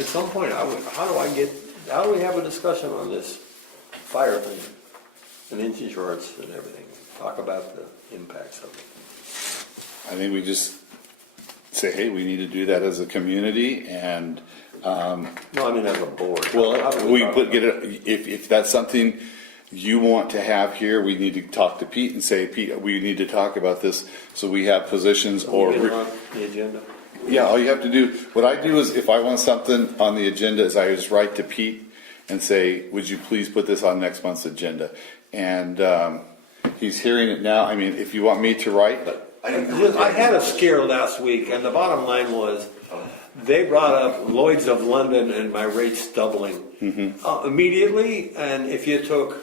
At some point, how do we have a discussion on this fire thing and insurance and everything? Talk about the impacts of it. I think we just say, hey, we need to do that as a community, and No, I mean as a board. well, How do we talk put about get it if that's something you want to have here. We need to talk to Pete and say, Pete, we need to talk about this, so we have positions it? or. Get it on the agenda. Yeah, all you have to do, what I do is if I want something on the agenda is I just write to Pete and say, would you please put this on next month's agenda? And he's hearing it now. I mean, if you want me to write, I had a scare last week, and the bottom line was, they brought up Lloyd's of London and my rates doubling immediately, and if you took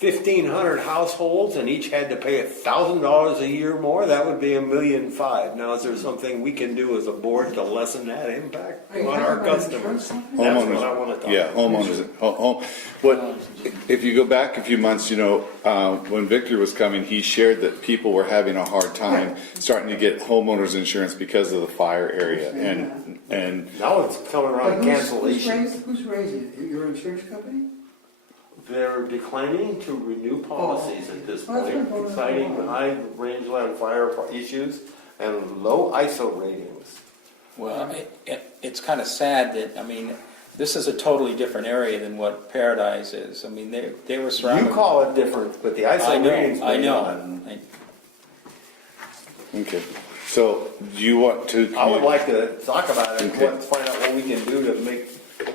1,500 households and each had to pay $1,000 a year more, that would be $1.5 million. Now, is there something we can do as a board to lessen that impact on our customers? That's what I want to talk about. yeah, homeowners. What if you go back a few months? You know, when Victor was coming, he shared that people were having a hard time starting to get homeowners insurance because of the fire area, and Now it's coming around cancellation. Who's raising it? Your insurance company? They're declining to renew policies at this Well, that's point, been going on citing for a while. high rangeland fire issues and low ISO ratings. Well, it's kind of sad that, I mean, this is a totally different area than what Paradise is. I mean, they were You surrounded. call it different, but the I ISO ratings. know, I may know. not. okay. So do you want to? I would like to talk about it, Okay. and find out what we can do to make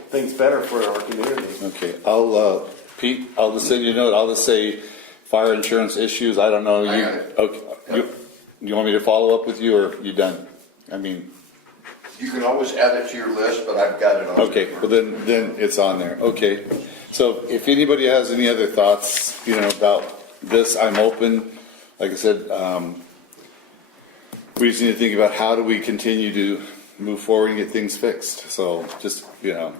things better for our community. Okay, I'll Pete. I'll just send you a note. I'll just say fire insurance issues. I don't know. I You got it. okay? Yep. You want me to follow up with you, or you done? I mean. You can always add it to your list, but I've got it on. Okay, well then it's on there. Okay, so if anybody has any other thoughts, you know, about this, I'm open. Like I said, we just need to think about how do we continue to move forward and get things fixed. So just, you know.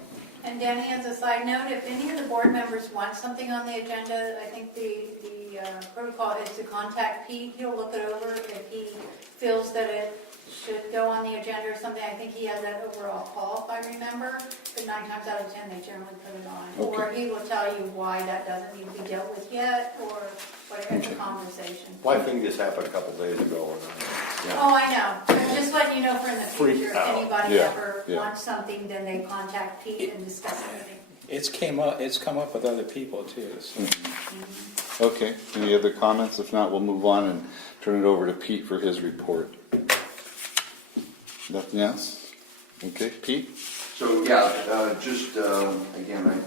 And Danny, as a side note, if any of the board members want something on the agenda, I think the protocol is to contact Pete. He'll look it over. If he feels that it should go on the agenda or something, I think he has that overall call, if I remember. But 9 times out of 10, they generally put it on. Okay. Or he will tell you why that doesn't need to be dealt with yet, or whatever, it's a conversation. My thing just happened a couple days ago. Oh, I know. I'm just letting you know for in the Freaked future, if out. anybody Yeah, ever yeah. wants something, then they contact Pete and discuss everything. It's come up with other people too. So. Okay, any other comments? If not, we'll move on and turn it over to Pete for his report. Nothing else? Okay, Pete? So, yeah, just, again,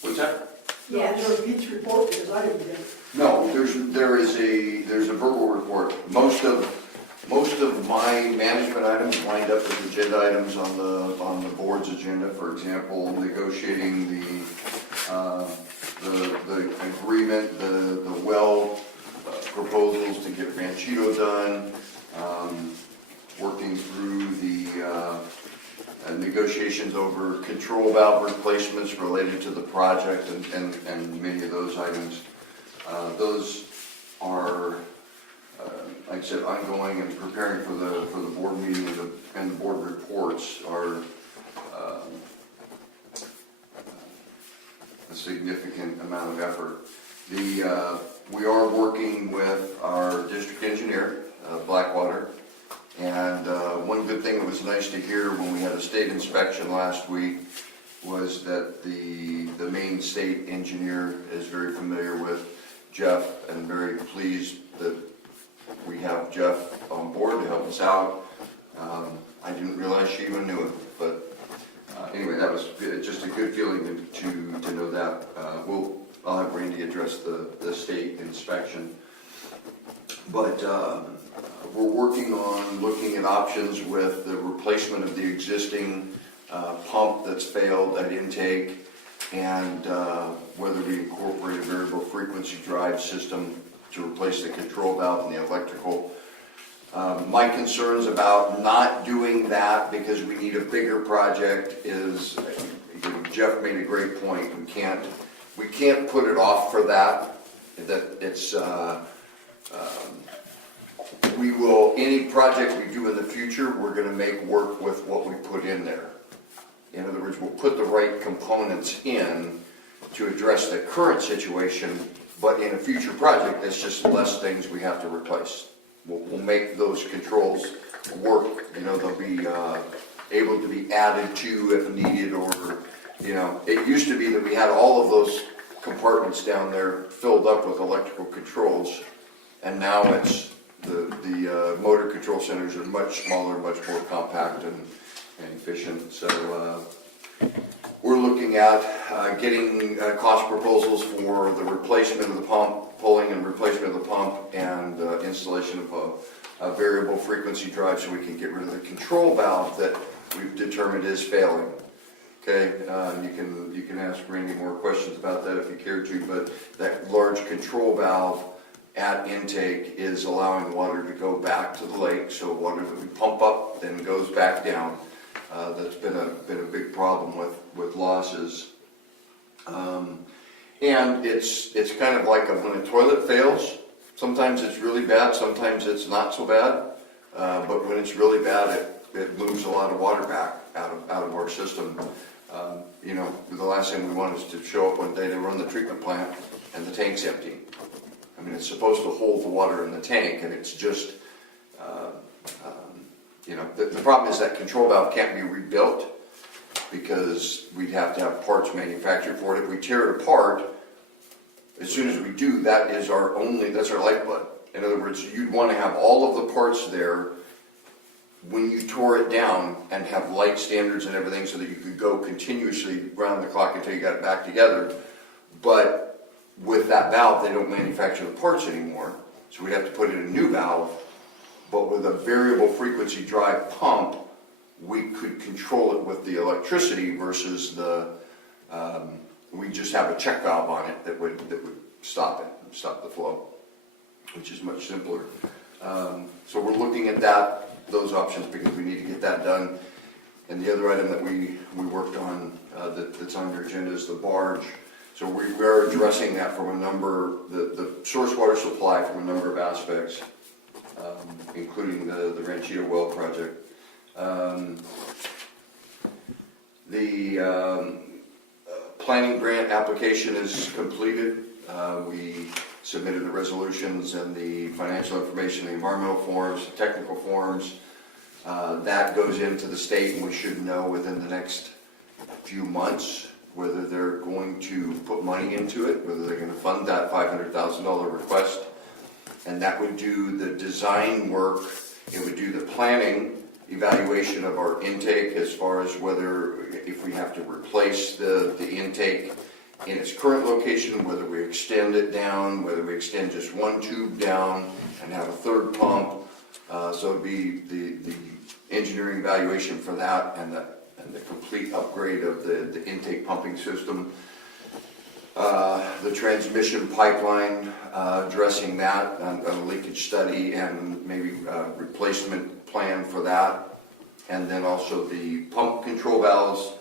what's that? Yes. Is there a Pete's report? Because I didn't get it. No, there's a verbal report. Most of my management items wind up as agenda items on the board's agenda. For example, negotiating the agreement, the well proposals to get Ranchito done, working through the negotiations over control valve replacements related to the project and many of those items. Those are, like I said, ongoing and preparing for the board meeting and the board reports are a significant amount of effort. We are working with our district engineer, Blackwater, and one good thing that was nice to hear when we had a state inspection last week was that the main state engineer is very familiar with Jeff and very pleased that we have Jeff on board to help us out. I didn't realize she even knew it, but anyway, that was just a good feeling to know that. I'll have Randy address the state inspection. But we're working on looking at options with the replacement of the existing pump that's failed at intake, and whether we incorporate a variable frequency drive system to replace the control valve and the electrical. My concerns about not doing that because we need a bigger project is, Jeff made a great point. We can't put it off for that. That it's we will, any project we do in the future, we're gonna make work with what we put in there. In other words, we'll put the right components in to address the current situation, but in a future project, there's just less things we have to replace. We'll make those controls work, you know, they'll be able to be added to if needed, or, you know, it used to be that we had all of those compartments down there filled up with electrical controls, and now it's, the motor control centers are much smaller, much more compact and efficient, so we're looking at getting cost proposals for the replacement of the pump, pulling and replacement of the pump, and installation of a variable frequency drive so we can get rid of the control valve that we've determined is failing. Okay, you can ask Randy more questions about that if you care to, but that large control valve at intake is allowing water to go back to the lake, so water that we pump up then goes back down. That's been a big problem with losses. And it's kind of like when a toilet fails, sometimes it's really bad, sometimes it's not so bad, but when it's really bad, it moves a lot of water back out of our system. You know, the last thing we want is to show up one day to run the treatment plant and the tank's empty. I mean, it's supposed to hold the water in the tank, and it's just, you know, the problem is that control valve can't be rebuilt because we'd have to have parts manufactured for it. If we tear it apart, as soon as we do, that's our lifeblood. In other words, you'd want to have all of the parts there when you tore it down and have light standards and everything so that you could go continuously round the clock until you got it back together. But with that valve, they don't manufacture the parts anymore, so we'd have to put in a new valve. But with a variable frequency drive pump, we could control it with the electricity versus we just have a check valve on it that would stop the flow, which is much simpler. So we're looking at those options because we need to get that done. And the other item that we worked on that's on your agenda is the barge. So we are addressing that from a number, the source water supply from a number of aspects, including the Ranchito well project. The planning grant application is completed. We submitted the resolutions and the financial information, the environmental forms, the technical forms. That goes into the state, and we should know within the next few months whether they're going to put money into it, whether they're going to fund that $500,000 request. And that would do the design work, it would do the planning, evaluation of our intake as far as whether, if we have to replace the intake in its current location, whether we extend it down, whether we extend just one tube down and have a third pump. So it'd be the engineering evaluation for that and the complete upgrade of the intake pumping system. The transmission pipeline, addressing that, a leakage study and maybe a replacement plan for that. And then also the pump control valves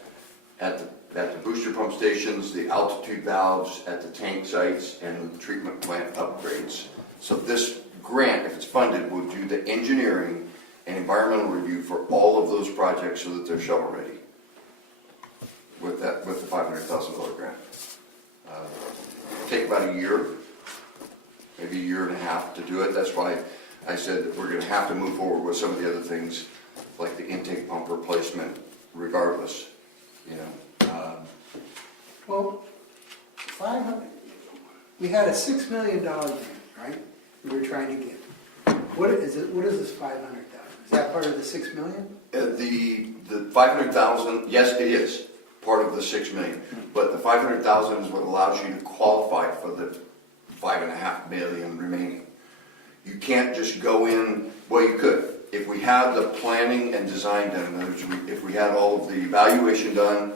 at the booster pump stations, the altitude valves at the tank sites, and treatment plant upgrades. So this grant, if it's funded, will do the engineering and environmental review for all of those projects so that they're shovel ready with the $500,000 grant. It'll take about a year, maybe a year and a half to do it. That's why I said that we're going to have to move forward with some of the other things like the intake pump replacement regardless, you know. Well, 500, we had a $6 million grant, right? We were trying to get. What is this 500,000? Is that part of the 6 million? The 500,000, yes, it is part of the 6 million, but the 500,000 is what allows you to qualify for the 5.5 million remaining. You can't just go in, well, you could. If we had the planning and design done, in other words, if we had all of the evaluation done,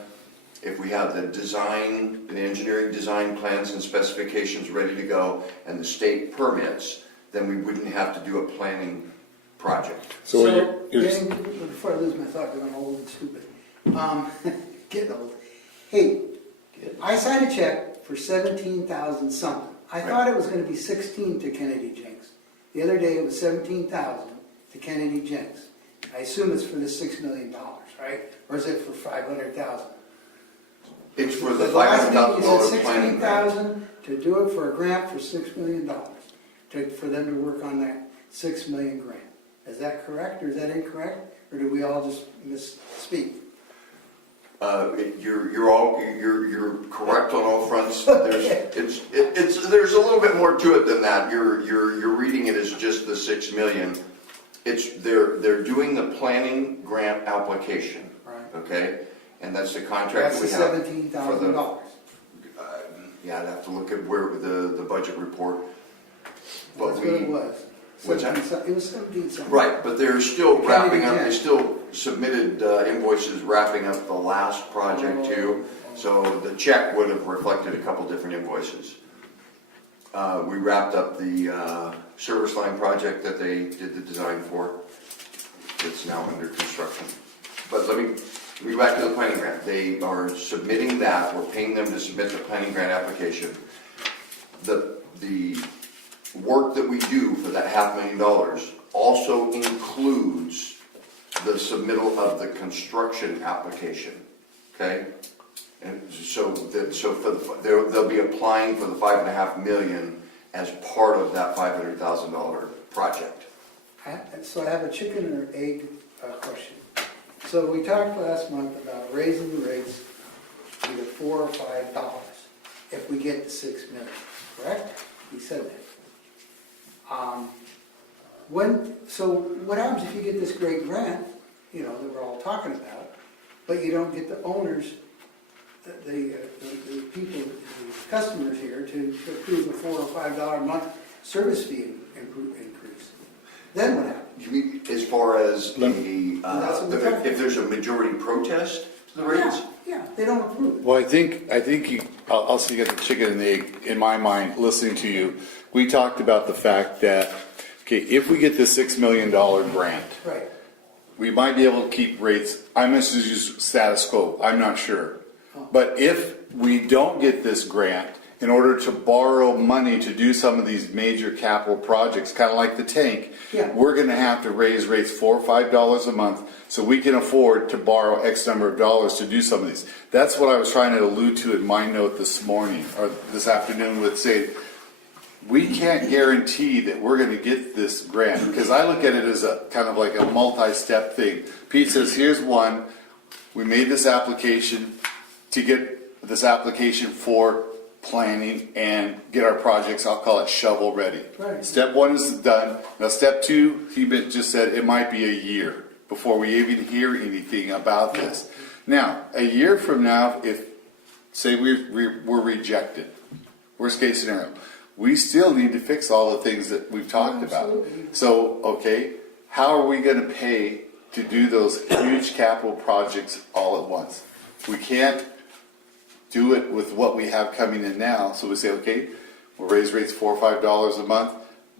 if we had the design, the engineering design plans and specifications ready to go, and the state permits, then we wouldn't have to do a planning project. So before I lose my thought, because I'm old and stupid, getting old. Hey, I signed a check for 17,000 something. I thought it was going to be 16 to Kennedy Jenks. The other day it was 17,000 to Kennedy Jenks. I assume it's for the $6 million, right? Or is it for 500,000? It's for the last meeting you $500,000 said planning grant. 16,000 to do it for a grant for $6 million, for them to work on that $6 million grant. Is that correct or is that incorrect? Or do we all just misspeak? You're correct on all fronts. There's a little bit more to it than that. You're reading it as just the 6 million. They're doing the planning grant application. Right. Okay? And that's the contract That's that the we have. for the- $17,000. Yeah, I'd have to look at where the budget report. But That's what it was. What's that? It was 17 something. Right, but they're still wrapping up, they Kennedy still submitted invoices wrapping up the last project too. So the check would have reflected a couple different invoices. We wrapped up the service line project that they did the design for. It's now under construction. But let me go back to the planning grant. They are submitting that, we're paying them to submit the planning grant application. The work that we do for that $500,000 also includes the submittal of the construction application, okay? And they'll be applying for the $5.5 million as part of that $500,000 project. So I have a chicken or egg question. So we talked last month about raising the rates either $4 or $5 if we get to 6 million, correct? We said that. So what happens if you get this great grant, you know, that we're all talking about, but you don't get the owners, the people, the customers here to approve a $4 or $5 a month service fee increase? Then what happens? You mean as far as if there's a majority protest to the rates? Yeah, they don't approve it. Well, I think I'll see the chicken and the egg in my mind listening to you. We talked about the fact that, okay, if we get this $6 million grant, Right. we might be able to keep rates. I'm going to use status quo. I'm not sure. But if we don't get this grant, in order to borrow money to do some of these major capital projects, kind of like the tank, Yeah. we're going to have to raise rates $4 or $5 a month so we can afford to borrow X number of dollars to do some of these. That's what I was trying to allude to in my note this morning or this afternoon with saying, we can't guarantee that we're going to get this grant because I look at it as a kind of like a multi-step thing. Pete says, here's one. We made this application to get this application for planning and get our projects, I'll call it shovel ready. Right. Step one is done. Now step two, he just said it might be a year before we even hear anything about this. Now, a year from now, if say we're rejected, worst case scenario, we still need to fix all the things that we've talked about. So, okay, how are we going to pay to do those huge capital projects all at once? We can't do it with what we have coming in now. So we say, okay, we'll raise rates $4 or $5 a month,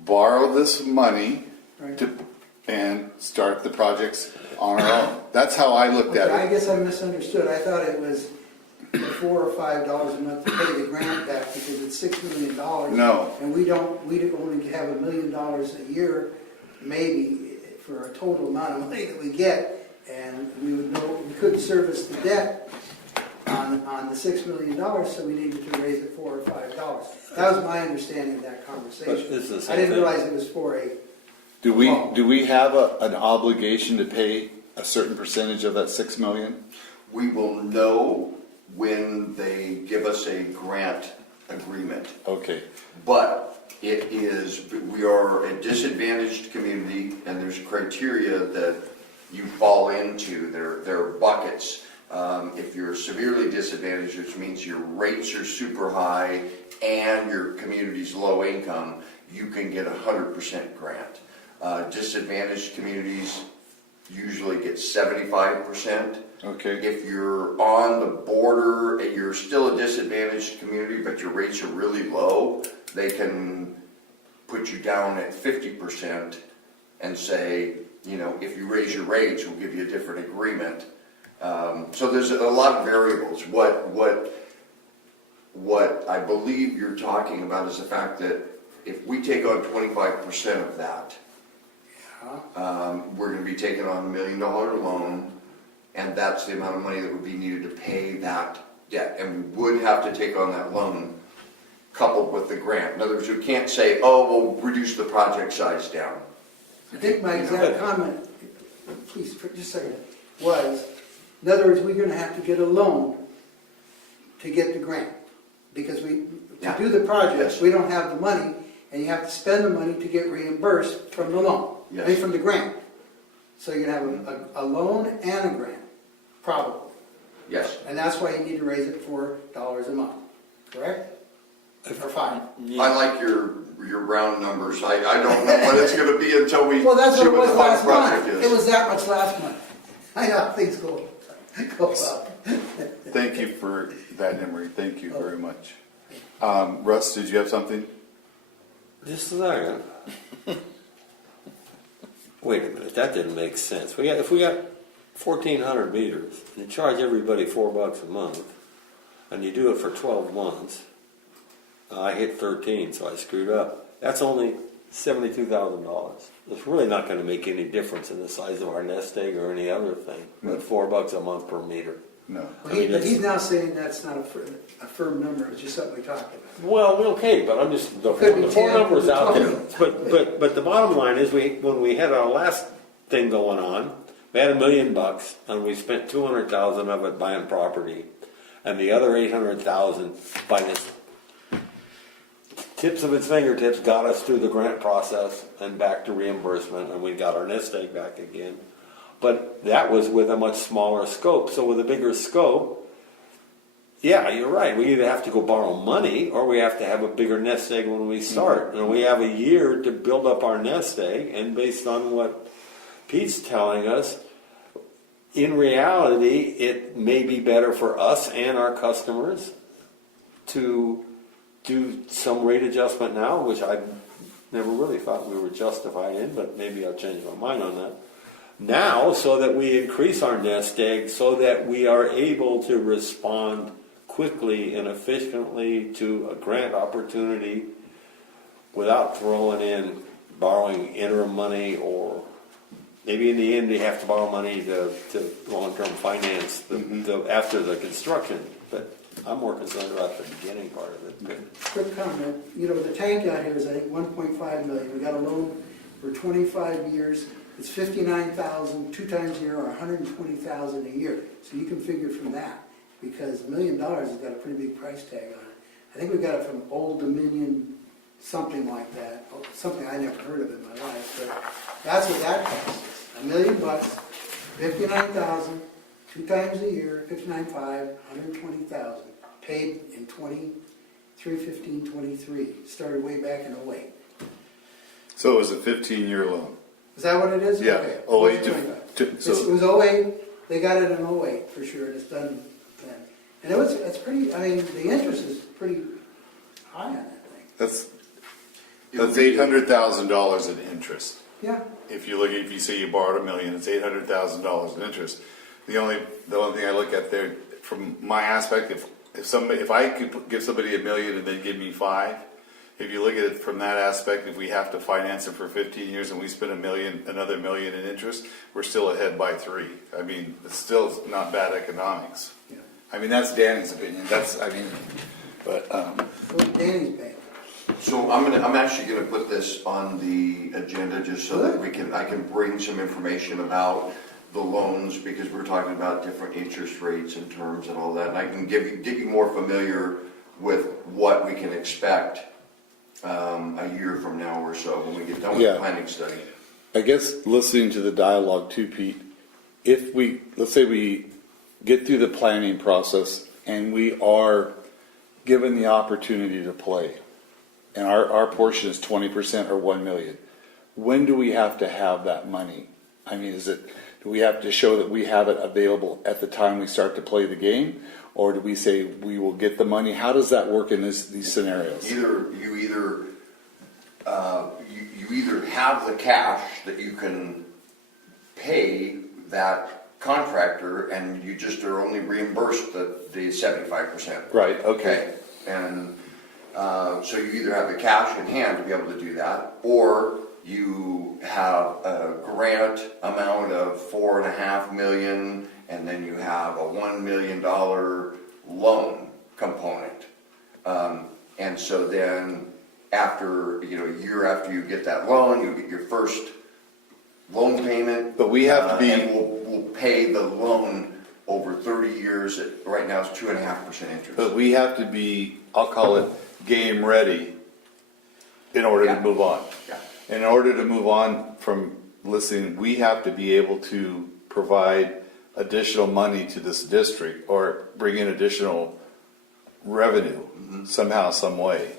borrow this money Right. and start the projects on our own. That's how I looked Okay, at I it. guess I misunderstood. I thought it was $4 or $5 a month to pay the grant back because it's $6 million. No. And we only have $1 million a year, maybe, for a total amount of money that we get. And we couldn't service the debt on the $6 million, so we needed to raise it $4 or $5. That was my understanding of that conversation. But it's the same I didn't thing. realize it was for a. Do we have an obligation to pay a certain percentage of that $6 million? We will know when they give us a grant agreement. Okay. But we are a disadvantaged community and there's criteria that you fall into. There are buckets. If you're severely disadvantaged, which means your rates are super high and your community's low income, you can get 100% grant. Disadvantaged communities usually get 75%. Okay. If you're on the border and you're still a disadvantaged community, but your rates are really low, they can put you down at 50% and say, you know, if you raise your rates, we'll give you a different agreement. So there's a lot of variables. What I believe you're talking about is the fact that if we take on 25% of that, we're gonna be taking on $1 million loan, and that's the amount of money that would be needed to pay that debt. And we would have to take on that loan coupled with the grant. In other words, you can't say, oh, we'll reduce the project size down. I think my exact comment, please, for just a second, was, in other words, we're gonna have to get a loan to get the grant. Because to do the project, Yes. we don't have the money, and you have to spend the money to get reimbursed from the loan, I mean, from the grant. So you're gonna have a loan and a grant, probably. Yes. And that's why you need to raise it $4 a month, correct? Or 5? I like your round numbers. I don't know what it's gonna be until we see Well, that's what it what was the final last month. project It is. was that much last month. I know, things go up. Thank you for that, Emery. Thank you very much. Russ, did you have something? Just a second. Wait a minute, that didn't make sense. If we got 1,400 meters, and you charge everybody $4 a month, and you do it for 12 months, I hit 13, so I screwed up. That's only $72,000. It's really not going to make any difference in the size of our nest egg or any other thing. But $4 a month per meter. No. But he's now saying that's not a firm number, it's just something we talked about. Well, okay, but I'm just the Could be four 10, numbers could be out there. 12. But the bottom line is when we had our last thing going on, we had $1 million and we spent 200,000 of it buying property, and the other 800,000 by this tips of its fingertips got us through the grant process and back to reimbursement, and we got our nest egg back again. But that was with a much smaller scope. So with a bigger scope, yeah, you're right. We either have to go borrow money or we have to have a bigger nest egg when we start. And we have a year to build up our nest egg. And based on what Pete's telling us, in reality, it may be better for us and our customers to do some rate adjustment now, which I never really thought we were justified in, but maybe I'll change my mind on that. Now, so that we increase our nest egg, so that we are able to respond quickly and efficiently to a grant opportunity without throwing in borrowing interim money, or maybe in the end they have to borrow money to long-term finance after the construction. But I'm more concerned about the beginning part of it. Quick comment, the tank out here is, I think, 1.5 million. We got a loan for 25 years. It's 59,000, 2 times a year, or 120,000 a year. So you can figure from that, because $1 million has got a pretty big price tag on it. I think we got it from Old Dominion, something like that. Something I never heard of in my life, but that's what that costs us. $1 million, 59,000, 2 times a year, 59.5, 120,000. Paid in 3/15/23. Started way back in 08. So it was a 15-year loan. Is that what it is? Yeah, Okay. 08 It so was 08, they got it in 08 for sure, it's done then. And it's pretty, I mean, the interest is pretty high on that thing. that's $800,000 in interest. Yeah, If you say you borrowed $1 million, it's $800,000 in interest. The only thing I look at there, from my aspect, if I could give somebody $1 million and they give me 5, if you look at it from that aspect, if we have to finance it for 15 years and we spend another $1 million in interest, we're still ahead by 3. I mean, it's still not bad economics. yeah. I mean, that's Danny's opinion. But What Danny's paying. So I'm actually gonna put this on the agenda just so that I can bring some information about the loans, because we're talking about different interest rates and terms and all that. And I can get you more familiar with what we can expect a year from now or so when we get done with the planning study. I guess listening to the dialogue too, Pete, let's say we get through the planning process and we are given the opportunity to play, and our portion is 20% or 1 million, when do we have to have that money? I mean, do we have to show that we have it available at the time we start to play the game? Or do we say we will get the money? How does that work in these scenarios? You either have the cash that you can pay that contractor, and you just are only reimbursed the 75%. Right, okay. And So you either have the cash in hand to be able to do that, or you have a grant amount of $4.5 million, and then you have a $1 million loan component. And so then after, you know, a year after you get that loan, you'll get your first loan payment. But we have to be- And we'll pay the loan over 30 years. Right now it's 2.5% interest. But we have to be, I'll call it game ready in order Yeah. to move on. Yeah. In order to move on from listening, we have to be able to provide additional money to this district or bring in additional revenue somehow, some way.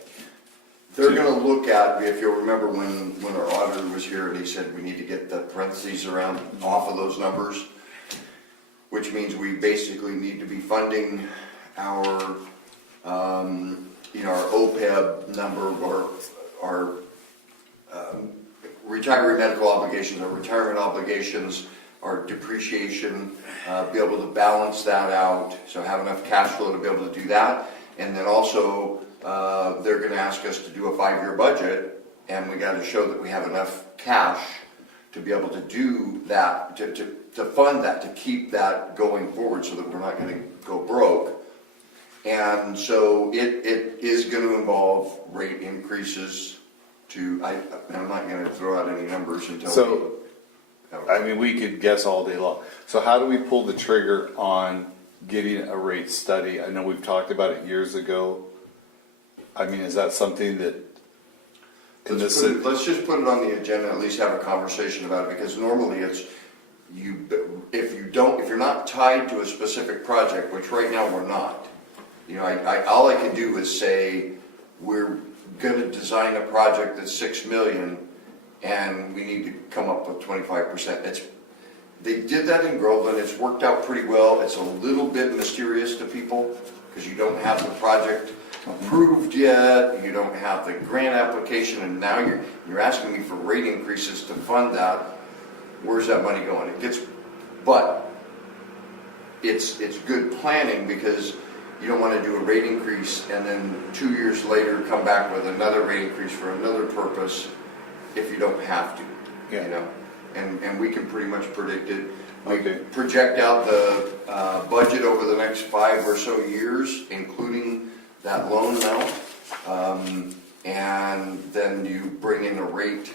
They're gonna look at, if you'll remember when our auditor was here and he said we need to get the parentheses around off of those numbers, which means we basically need to be funding our, our OPEB number or our retiree medical obligations, our retirement obligations, our depreciation, be able to balance that out, so have enough cash flow to be able to do that. And then also, they're gonna ask us to do a 5-year budget, and we gotta show that we have enough cash to be able to do that, to fund that, to keep that going forward so that we're not gonna go broke. And so it is gonna involve rate increases to, I'm not gonna throw out any numbers until. So, I mean, we could guess all day long. So how do we pull the trigger on getting a rate study? I know we've talked about it years ago. I mean, is that something that in this? Let's just put it on the agenda, at least have a conversation about it, because normally it's, if you're not tied to a specific project, which right now we're not, you know, all I can do is say, we're gonna design a project that's $6 million, and we need to come up with 25%. They did that in Groveland, it's worked out pretty well. It's a little bit mysterious to people, because you don't have the project approved yet, you don't have the grant application, and now you're asking me for rate increases to fund that. Where's that money going? But it's good planning, because you don't want to do a rate increase and then 2 years later come back with another rate increase for another purpose if you don't have to, you know? And we can pretty much predict it. We project out the budget over the next 5 or so years, including that loan amount, and then you bring in a rate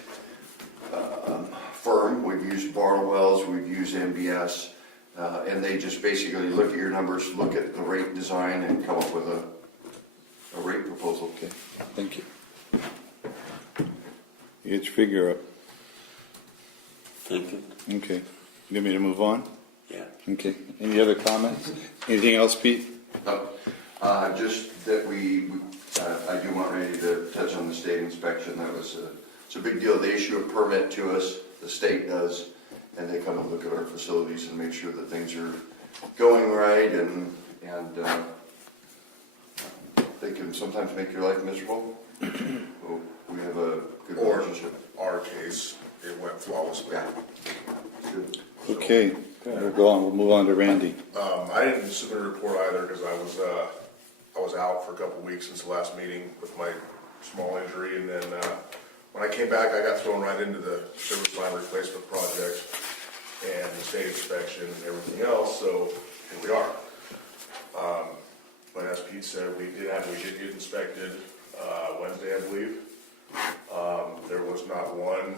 firm. We've used Bartlewells, we've used MBS, and they just basically look at your numbers, look at the rate design, and come up with a rate proposal. Okay, thank you. You get your figure up. Thinking. Okay. You want me to move on? Yeah. Okay. Any other comments? Anything else, Pete? Just that I do want Randy to touch on the state inspection. It's a big deal. They issue a permit to us, the state does, and they come and look at our facilities and make sure that things are going right, and they can sometimes make your life miserable. Well, we have a good relationship. Our case, it went flawlessly. Yeah. Good. Okay. We'll go on. We'll move on to Randy. I didn't submit a report either because I was out for a couple of weeks since the last meeting with my small injury, and then when I came back, I got thrown right into the service line replacement project and the state inspection and everything else. So here we are. But as Pete said, we did get inspected Wednesday, I believe. There was not one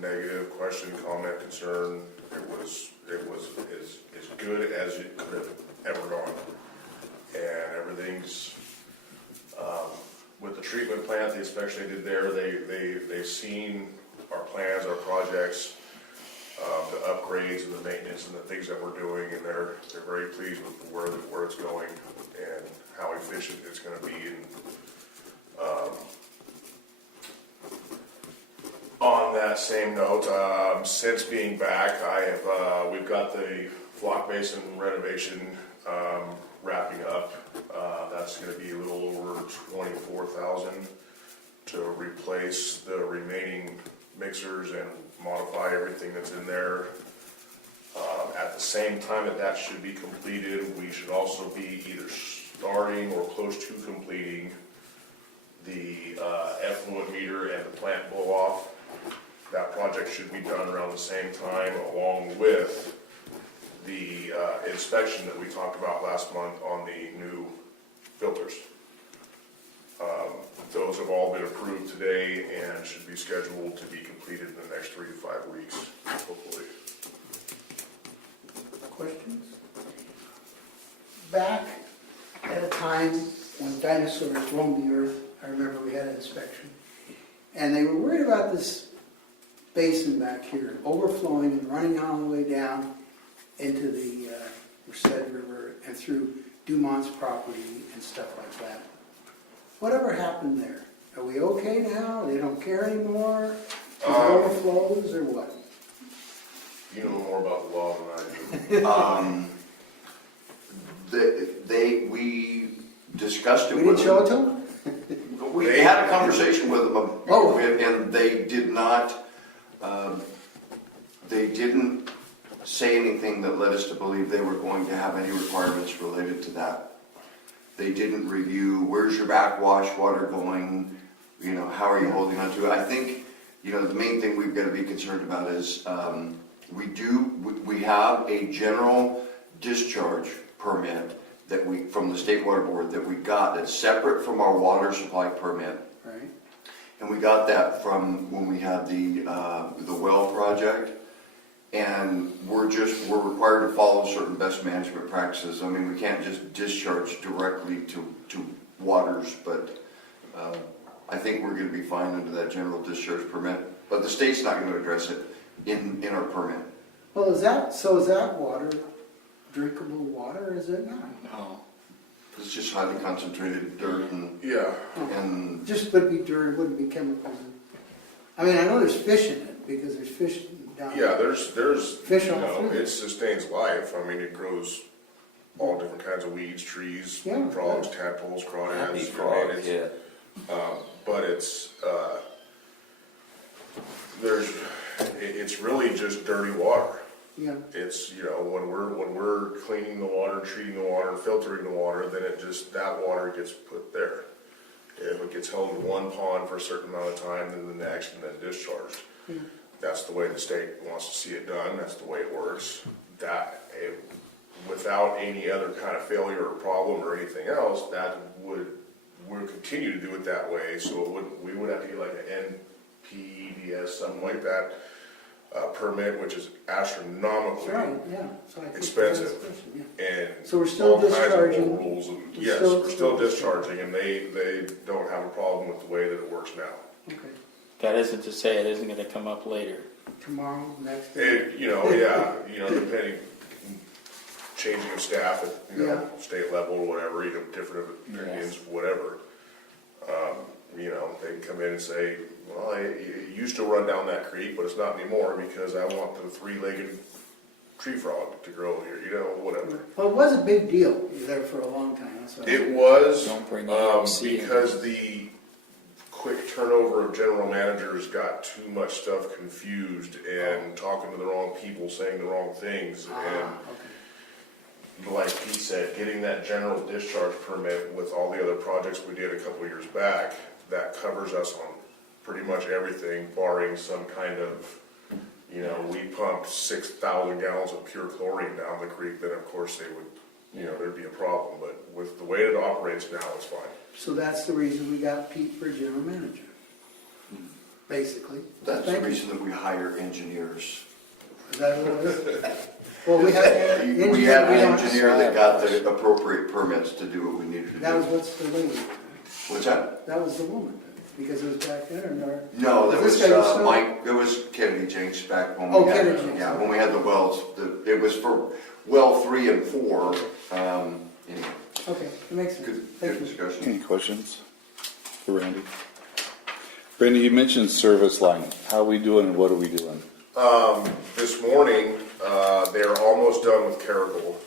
negative question, comment, concern. It was as good as it could have ever gone. And everything's with the treatment plant, the inspection they did there, they've seen our plans, our projects, the upgrades and the maintenance and the things that we're doing, and they're very pleased with where it's going and how efficient it's going to be. And on that same note, since being back, we've got the flock basin renovation wrapping up. That's going to be a little over $24,000 to replace the remaining mixers and modify everything that's in there. At the same time that should be completed, we should also be either starting or close to completing the effluent meter and the plant blow off. That project should be done around the same time, along with the inspection that we talked about last month on the new filters. Those have all been approved today and should be scheduled to be completed in the next 3 to 5 weeks, hopefully. Questions? Back at a time when dinosaurs roamed the earth, I remember we had an inspection, and they were worried about this basin back here overflowing and running all the way down into the Merced River and through Dumont's property and stuff like that. Whatever happened there? Are we okay now? They don't care anymore? Is it overflows or what? You know more about the law than I do. We discussed it We with didn't show it them. to them? We had a conversation with them, Oh. and they did not, they didn't say anything that led us to believe they were going to have any requirements related to that. They didn't review, where's your backwash water going, you know, how are you holding on to it? I think, you know, the main thing we've got to be concerned about is, we have a general discharge permit that from the State Water Board that we got that's separate from our water supply permit. Right. And we got that from when we had the well project. And we're required to follow certain best management practices. I mean, we can't just discharge directly to waters, but I think we're gonna be fine under that general discharge permit. But the state's not gonna address it in our permit. Well, is that water drinkable water, or is it not? No. It's just highly concentrated dirt and Just would be dirt, wouldn't be chemicals. I mean, I know there's fish in it, because there's fish down there. Yeah, there's, Fish you all know, through. it sustains life. I mean, it grows all different kinds of weeds, trees, Yeah. frogs, tadpoles, crawdads. Happy I mean, frogs, it's- But it's really just dirty water. Yeah, It's, you know, when we're cleaning the water, treating the water, filtering the water, then that water gets put there. If it gets held in one pond for a certain amount of time, then the next, and then discharged. That's the way the state wants to see it done, that's the way it works. Without any other kind of failure or problem or anything else, we'll continue to do it that way, so we would have to get like an NPEDS, something like that, permit, which is astronomically that's right, yeah. So I think expensive. that's a question, yeah. and So we're still all kinds of discharging. rules. And We're yes, still- we're still discharging, and they don't have a problem with the way that it works now. Okay, That isn't to say it isn't gonna come up later. tomorrow, next day? It, depending, changing of staff at, state level or whatever, different opinions, whatever. They can come in and say, well, it used to run down that creek, but it's not anymore because I want the 3-legged tree frog to grow here, whatever. Well, it was a big deal there for a long time, that's what I It said. was, Don't bring EOC in. because the quick turnover of general managers got too much stuff confused and talking to the wrong people, saying the wrong things, and Okay. like Pete said, getting that general discharge permit with all the other projects we did a couple of years back, that covers us on pretty much everything barring some kind of, we pumped 6,000 gallons of pure chlorine down the creek, then of course they would, there'd be a problem, but with the way it operates now, it's fine. So that's the reason we got Pete for general manager, basically. that's the Thank you. reason that we hire engineers. Is that what it is? Well, we have. We have an we don't- engineer that got the appropriate permits to do what we needed to That was do. what's the lady, What's that? that was the woman, because it was back then, or? No, that This was guy was Mike, it was Kennedy Jenks back when Oh, we had, Kennedy Jenks. yeah, when we had the wells, it was for well 3 and 4. Anyway, Okay, that makes sense. good Thank you. discussion. Any questions for Randy? Randy, you mentioned service line. How are we doing and what are we doing? This morning, they're almost done with Carrigal.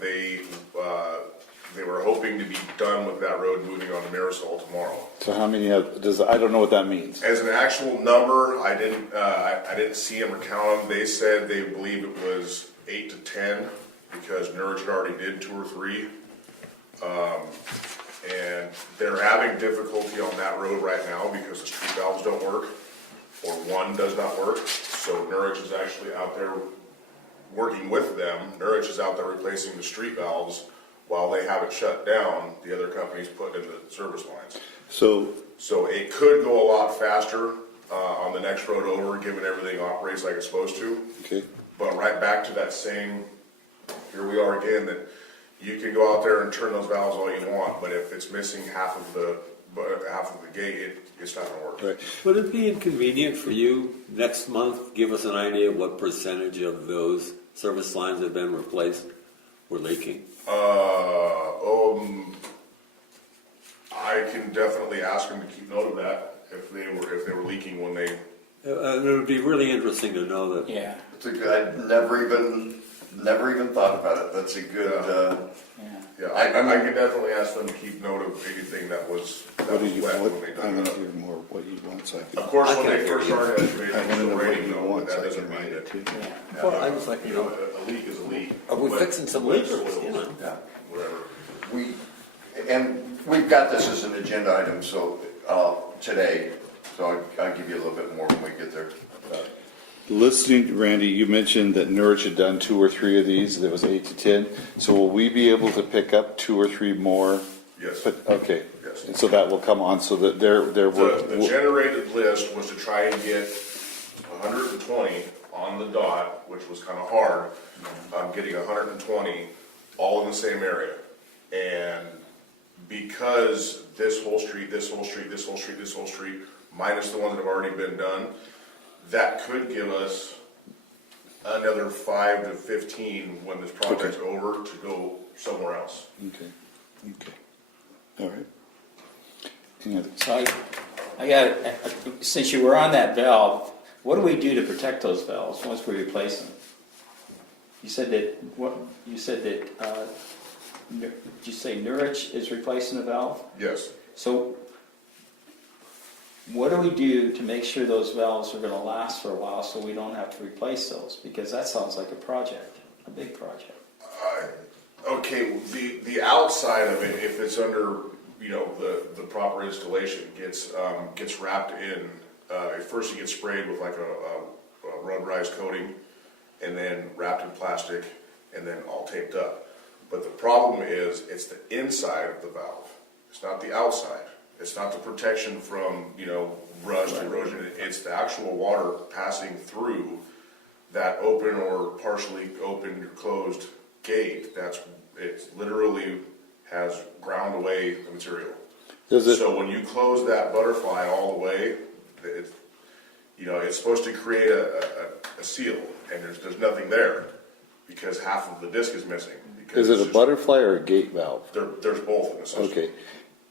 They were hoping to be done with that road moving on to Marisol tomorrow. So how many I don't know what that means. As an actual number, I didn't see them or count them. They said they believe it was 8 to 10 because Nurge had already did 2 or 3. And they're having difficulty on that road right now because the street valves don't work, or one does not work. So Norwich is actually out there working with them. Norwich is out there replacing the street valves while they have it shut down. The other company's putting in the service lines. So, So it could go a lot faster on the next road over, given everything operates like it's supposed to. okay, But right back to that same, here we are again, that you can go out there and turn those valves all you want, but if it's missing half of the gate, it's not gonna work. right. Would it be inconvenient for you next month, give us an idea what percentage of those service lines have been replaced or leaking? I can definitely ask them to keep note of that if they were leaking when they. It would be really interesting to know that. Yeah, It's a good, I'd never even thought about it. That's a good, yeah. Yeah, I can definitely ask them to keep note of anything that was What do you, wet what, when they I dug want it to up. hear more what you want, so I Of can, course, I when can't they first hear you. started excavating, I it want to was know what raining, you though, want, but so that I doesn't can mean write it that. too. Yeah. Well, I just like, You know, a leak is a leak. Are we Wet- fixing some wet leaks, soils, you know? yeah. Whatever. And we've got this as an agenda item, so, today, so I'll give you a little bit more when we get there. Listening, Randy, you mentioned that Norwich had done 2 or 3 of these, there was 8 to 10. So will we be able to pick up 2 or 3 more? Yes. But, okay. Yes. And so that will come on, so that their work. The generated list was to try and get 120 on the dot, which was kind of hard. I'm getting 120 all in the same area. And because this whole street, this whole street, this whole street, this whole street, minus the ones that have already been done, that could give us another 5 to 15 when this project's over to go somewhere else. Okay, all right. Any other- So I got, since you were on that valve, what do we do to protect those valves once we replace them? You said that, did you say Norwich is replacing the valve? Yes. So what do we do to make sure those valves are gonna last for a while so we don't have to replace those? Because that sounds like a project, a big project. Okay, the outside of it, if it's under, you know, the proper installation, gets wrapped in, at first it gets sprayed with like a rubberized coating, and then wrapped in plastic, and then all taped up. But the problem is, it's the inside of the valve, it's not the outside. It's not the protection from, you know, rust, erosion, it's the actual water passing through that open or partially open or closed gate. It literally has ground away the material. Does it, So when you close that butterfly all the way, it's supposed to create a seal, and there's nothing there because half of the disc is missing. is it a butterfly or a gate valve? There's both in the system. Okay,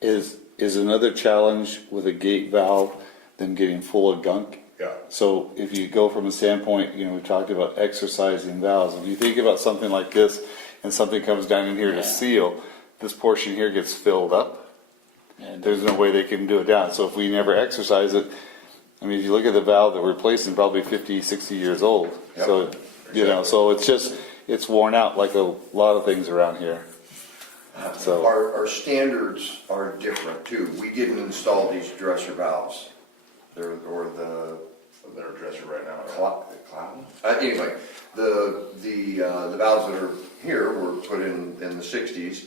is another challenge with a gate valve than getting full of gunk? Yeah. So if you go from a standpoint, you know, we talked about exercising valves. If you think about something like this and something comes down in here Yeah. to seal, this portion here gets filled up. And There's no way they can do it down. So if we never exercise it, I mean, if you look at the valve that we're replacing, probably 50, 60 years old. Yep. So, you know, so it's worn out like a lot of things around here. So, Our standards are different too. We didn't install these dresser valves. They're They're dresser right now. cloud. Anyway, the valves that are here were put in the 60s.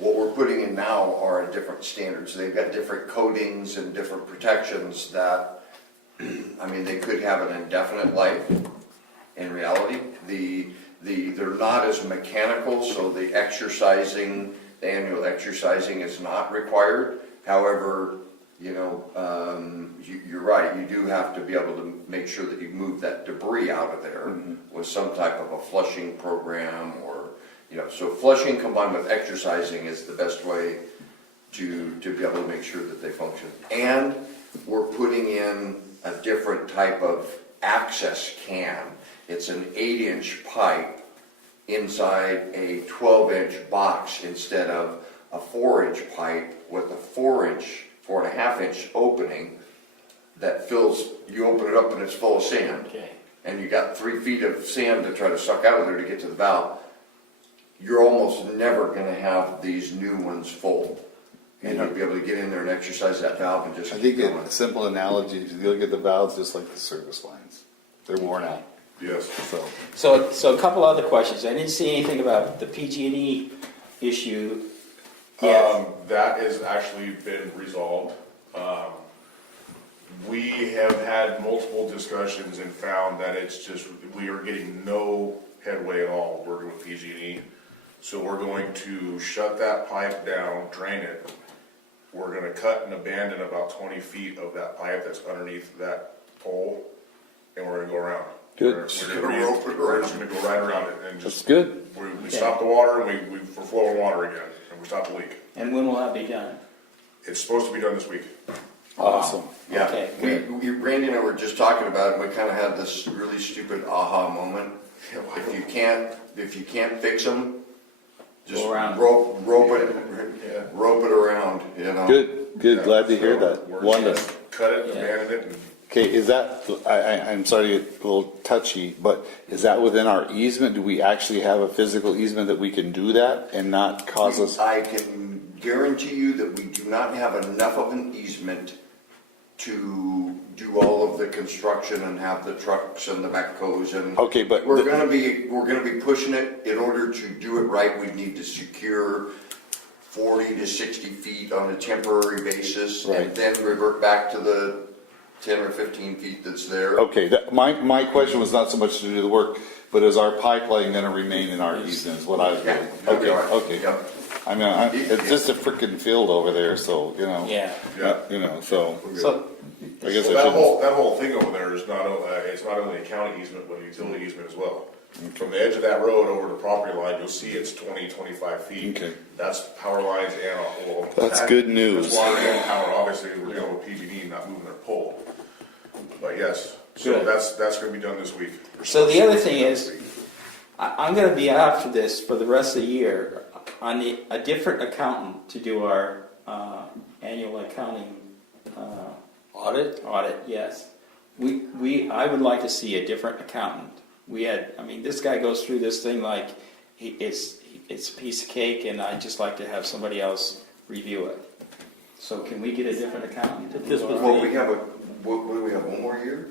What we're putting in now are a different standards. They've got different coatings and different protections that, I mean, they could have an indefinite life in reality. They're not as mechanical, so the annual exercising is not required. However, you know, you're right, you do have to be able to make sure that you move that debris out of there with some type of a flushing program or, you know, so flushing combined with exercising is the best way to be able to make sure that they function. And we're putting in a different type of access can. It's an 8-inch pipe inside a 12-inch box instead of a 4-inch pipe with a 4.5-inch opening that fills, you open it up and it's full of sand. Okay. And you got 3 feet of sand to try to suck out of there to get to the valve. You're almost never gonna have these new ones full. And you'll be able to get in there and exercise that valve and just I keep think going. a simple analogy, if you look at the valves, just like the service lines, they're worn out. Yes. So A couple other questions. I didn't see anything about the PG&E issue. That has actually been resolved. We have had multiple discussions and found that it's just, we are getting no headway at all working with PG&E. So we're going to shut that pipe down, drain it. We're gonna cut and abandon about 20 feet of that pipe that's underneath that pole, and we're gonna go around. Good. We're just gonna go right around it and that's just, good. we stop the water and we're flowing water again, and we stop the leak. And when will that be done? It's supposed to be done this week. Awesome. Yeah, Okay, good. Randy and I were just talking about it, and we kind of had this really stupid aha moment. If you can't fix them, just Go around. rope it around, you know? Good, glad to hear that. We're Wonderful. just gonna cut it, abandon it, and Okay, is that, I'm sorry to get a little touchy, but is that within our easement? Do we actually have a physical easement that we can do that and not cause us? I can guarantee you that we do not have enough of an easement to do all of the construction and have the trucks and the backhoes and. Okay, but We're gonna be pushing it. In order to do it right, we need to secure 40 to 60 feet on a temporary basis, Right. and then revert back to the 10 or 15 feet that's there. Okay, my question was not so much to do the work, but is our pipeline gonna remain in our easement is what I was Yeah, doing. it'll be Okay, all right. okay. Yep. I mean, it's just a frickin' field over there, so, you know. Yeah. You know, so, So, I guess well, I shouldn't. that whole thing over there is not, it's not only a county easement, but a utility easement as well. From the edge of that road over the property line, you'll see it's 20, 25 feet. Okay. That's power lines and, well. That's good news. That's water and power, obviously, we're dealing with PG&E not moving their pole. But yes, so Good. that's gonna be done this week. So the other thing is, I'm gonna be after this for the rest of the year. I need a different accountant to do our annual accounting Audit? audit, yes. I would like to see a different accountant. This guy goes through this thing like it's a piece of cake, and I'd just like to have somebody else review it. So can we get a different accountant to do our? Well, what do we have, one more year?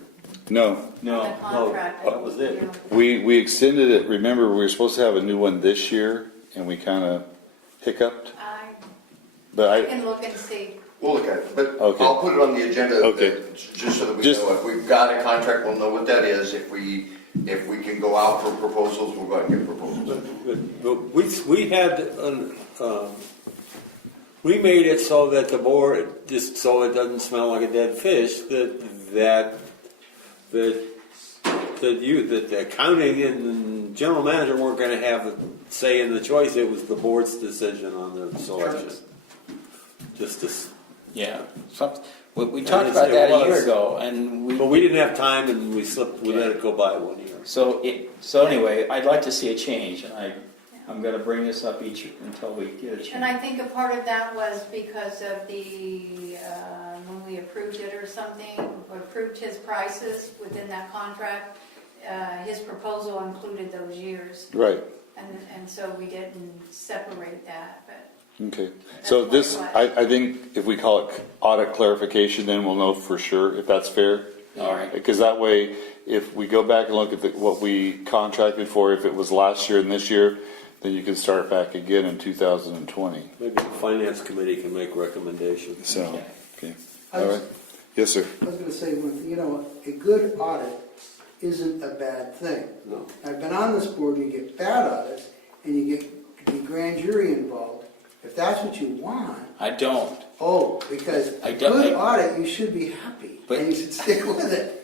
No, The No, contract. that was it. Yeah. we extended it, remember, we were supposed to have a new one this year, and we kinda hiccuped, I but can look and see. We'll look at it, but Okay. I'll put it on the agenda. Okay. Just so that we Just- know, if we've got a contract, we'll know what that is. If we can go out for proposals, we'll go out and get proposals. But we had, we made it so that the board, just so it doesn't smell like a dead fish, that the accounting and general manager weren't gonna have a say in the choice, it was the board's decision on the selection. Just to, yeah. We talked about that a year ago, and but we didn't have time and we let it go by 1 year. So anyway, I'd like to see a change, and I'm gonna bring this up each until we get a change. And I think a part of that was because of when we approved it or something, approved his prices within that contract, his proposal included those years. right, And so we didn't separate that, but. okay. So this, I think if we call it audit clarification, then we'll know for sure if that's fair. All right. Because that way, if we go back and look at what we contracted for, if it was last year and this year, then you can start back again in 2020. Maybe the finance committee can make recommendations. So, okay, all right. Yes, sir. I was gonna say, a good audit isn't a bad thing. No. I've been on this board, you get bad audits, and you get the grand jury involved. If that's what you want, I don't. because I a don't- good audit, you should be happy, But- and you should stick with it.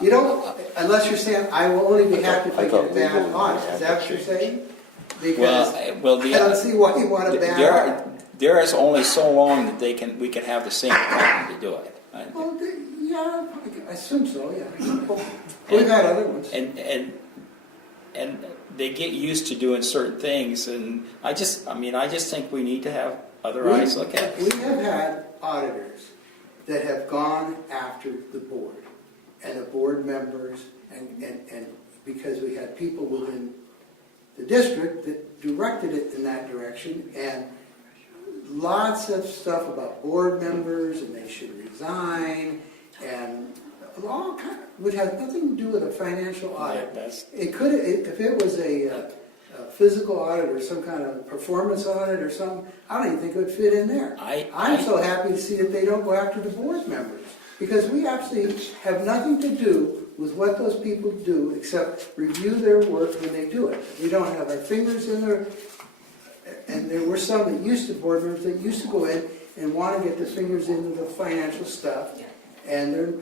You don't, unless you're saying, I will only be happy if I get a bad audit, is that what you're saying? Because Well, I don't see why you want a bad audit. there is only so long that we can have the same accountant to do it. Well, yeah, I assume so, yeah. We've had other ones. And they get used to doing certain things, and I just think we need to have other eyes look at We it. have had auditors that have gone after the board and the board members, and because we had people within the district that directed it in that direction, and lots of stuff about board members and they should resign and all kind, which has nothing to do with a financial audit. Yeah, that's- It could, if it was a physical audit or some kind of performance audit or something, I don't even think it would fit in there. I'm so happy to see that they don't go after the board members, because we actually have nothing to do with what those people do except review their work when they do it. We don't have our fingers in there, and there were some that used to, board members that used to go in and want to get their fingers into the financial stuff, and they're,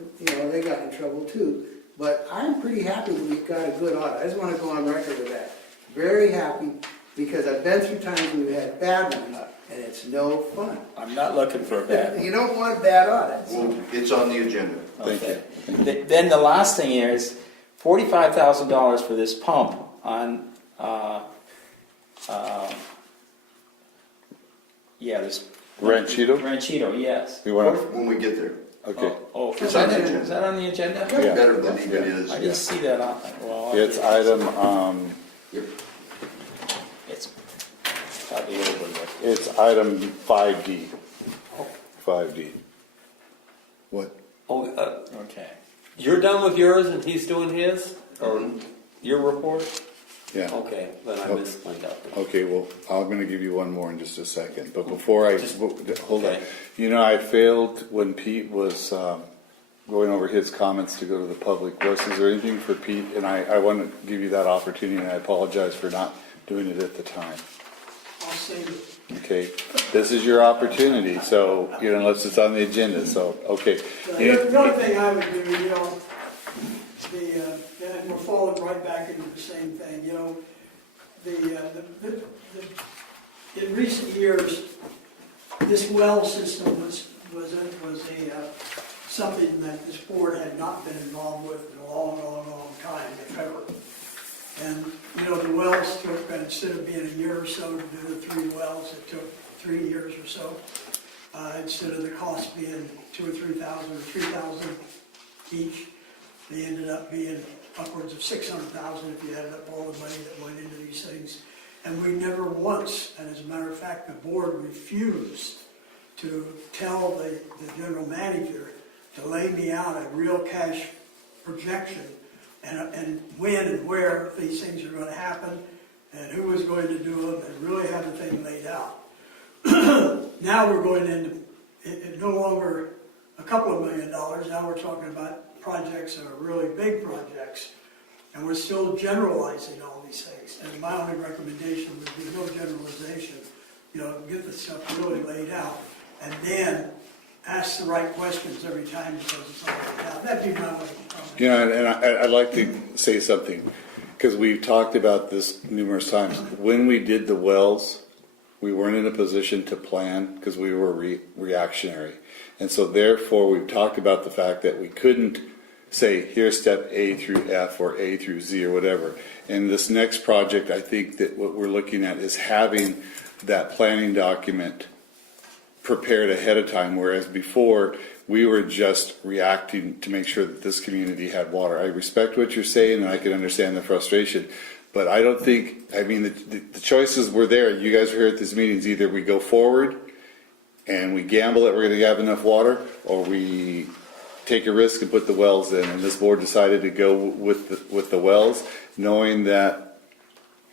they got in trouble too. But I'm pretty happy that we've got a good audit. I just want to go on record with that. Very happy, because I've been through times when we've had bad ones, and it's no fun. I'm not looking for a bad one. You don't want bad audits. Well, it's on the agenda. Thank Okay. Then the last thing is $45,000 for this pump on, this. Ranchito? Ranchito, yes. You want When we get there. to, okay. Oh, It's is on that, the agenda. is that on the agenda? Yeah. Better believe it is. I didn't see that on, well. It's item, Yep. It's probably overlooked. it's item 5D. 5D. What? Oh, Okay. you're done with yours and he's doing his, or your report? Yeah. Okay, then I missed my document. Okay, well, I'm gonna give you one more in just a second, but before I, hold on. okay. You know, I failed when Pete was, going over his comments to go to the public. Is there anything for Pete? And I want to give you that opportunity, and I apologize for not doing it at the time. I'll save it. Okay, this is your opportunity, so, unless it's on the agenda, so, okay. The only thing I would do, and we're falling right back into the same thing, in recent years, this well system was something that this board had not been involved with in a long, long, long time, if ever. And, the wells took, instead of being a year or so to do the 3 wells, it took 3 years or so. Instead of the cost being $2,000 or $3,000 or $3,000 each, they ended up being upwards of $600,000 if you added up all the money that went into these things. And we never once, and as a matter of fact, the board refused to tell the general manager to lay me out a real cash projection and when and where these things are going to happen and who was going to do them, and really have the thing laid out. Now we're going into it no longer a couple of $1 million. Now we're talking about projects that are really big projects, and we're still generalizing all these things. And my only recommendation would be no generalization. Get the stuff really laid out, and then ask the right questions every time, because it's all laid out. That'd be my only comment. And I'd like to say something, because we've talked about this numerous times. When we did the wells, we weren't in a position to plan because we were reactionary. And so therefore, we've talked about the fact that we couldn't say, here's step A through F or A through Z or whatever. And this next project, I think that what we're looking at is having that planning document prepared ahead of time, whereas before we were just reacting to make sure that this community had water. I respect what you're saying, and I can understand the frustration, but I don't think, the choices were there. You guys were here at these meetings. Either we go forward and we gamble that we're going to have enough water, or we take a risk and put the wells in. And this board decided to go with the wells, knowing that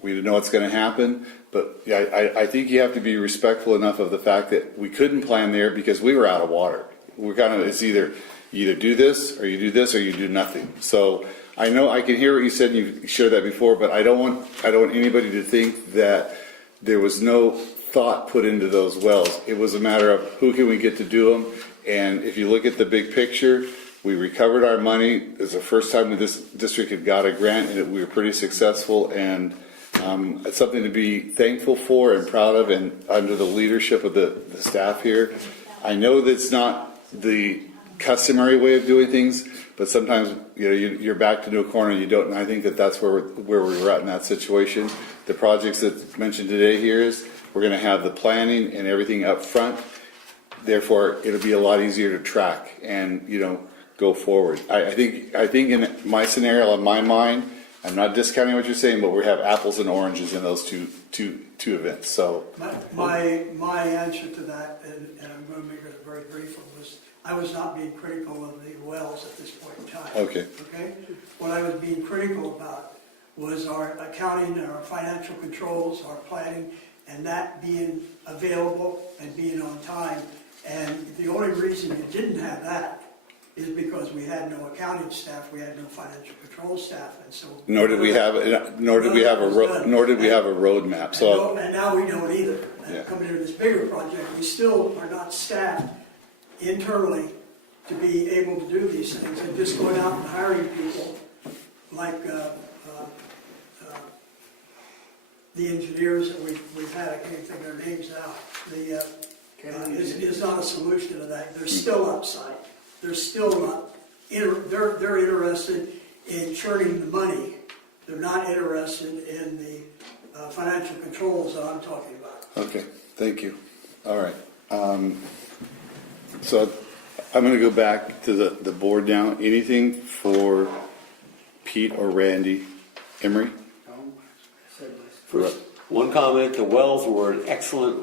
we didn't know what's going to happen. But yeah, I think you have to be respectful enough of the fact that we couldn't plan there because we were out of water. We're it's either you do this or you do nothing. So I know I can hear what you said, and you've shared that before, but I don't want anybody to think that there was no thought put into those wells. It was a matter of who can we get to do them. And if you look at the big picture, we recovered our money. It's the first time this district had got a grant, and we were pretty successful. And it's something to be thankful for and proud of, and under the leadership of the staff here. I know that's not the customary way of doing things, but sometimes you're backed into a corner and you don't. And I think that's where we were at in that situation. The projects that's mentioned today here is we're going to have the planning and everything up front. Therefore, it'll be a lot easier to track and go forward. I think in my scenario, in my mind, I'm not discounting what you're saying, but we have apples and oranges in those two events, so. My answer to that, and I'm going to make it very brief, was I was not being critical of the wells at this point in time. Okay. Okay? What I was being critical about was our accounting and our financial controls, our planning, and that being available and being on time. And the only reason you didn't have that is because we had no accounting staff, we had no financial control staff, and so. Nor did we have a roadmap, so. And now we don't either. Yeah. And coming into this bigger project, we still are not staffed internally to be able to do these things, and just going out and hiring people like the engineers that we've had, I can't think of their names now, is not a solution to that. They're still upside. They're still not, they're interested in churning the money. They're not interested in the financial controls that I'm talking about. Okay, thank you. All right. So I'm going to go back to the board now. Anything for Pete or Randy? Emery? First, one comment, the wells were an excellent,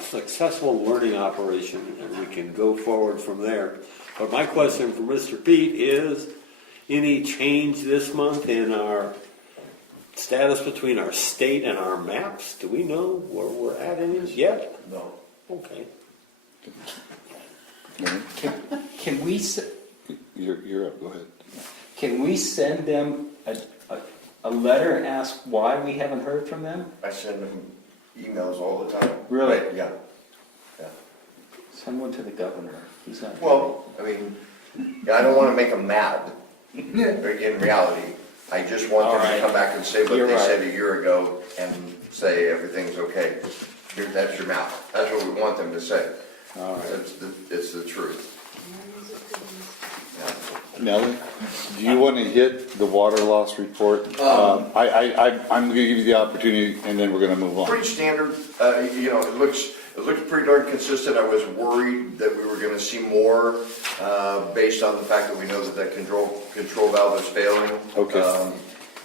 successful learning operation, and we can go forward from there. But my question for Mr. Pete is, any change this month in our status between our state and our maps? Do we know where we're at in this yet? No. Okay. Can we, You're up, go ahead. can we send them a letter and ask why we haven't heard from them? I send them emails all the time. Really? Right, yeah. Send one to the governor. He's not. Well, I mean, I don't want to make them mad, in reality. I just want them to come back and say what You're they right. said a year ago and say everything's okay. That's your mouth. That's what we want them to say. All right. It's the truth. Nellie, do you want to hit the water loss report? I'm going to give you the opportunity, and then we're going to move on. Pretty standard, it looks pretty darn consistent. I was worried that we were gonna see more, based on the fact that we know that control valve is failing. Okay.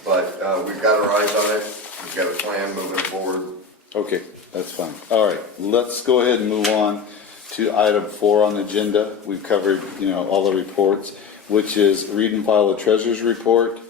But we've got our eyes on it, we've got a plan moving forward. Okay, that's fine. All right, let's go ahead and move on to item 4 on the agenda. We've covered, all the reports, which is read and file the treasurer's report.